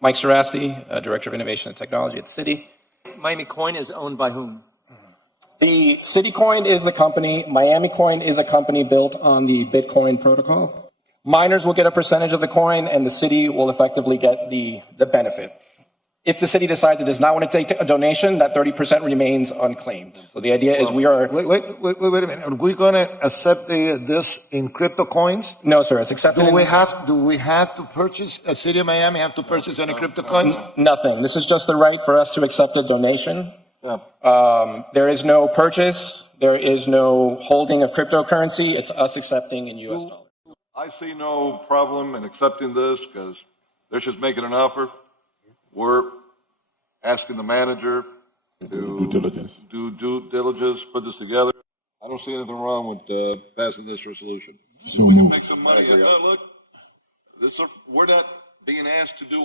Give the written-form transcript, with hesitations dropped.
Mike Sarasti, Director of Innovation and Technology at the city. Miami Coin is owned by whom? The City Coin is the company. Miami Coin is a company built on the Bitcoin protocol. Miners will get a percentage of the coin, and the city will effectively get the benefit. If the city decides it does not want to take a donation, that 30% remains unclaimed. So the idea is we are... Wait a minute. Are we going to accept this in crypto coins? No, sir. It's accepted. Do we have to purchase, a city of Miami have to purchase any crypto coins? Nothing. This is just the right for us to accept a donation. There is no purchase. There is no holding of cryptocurrency. It's us accepting in U.S. dollars. I see no problem in accepting this because they're just making an offer. We're asking the manager to do due diligence, put this together. I don't see anything wrong with passing this resolution. We can make some money. No, look, we're not being asked to do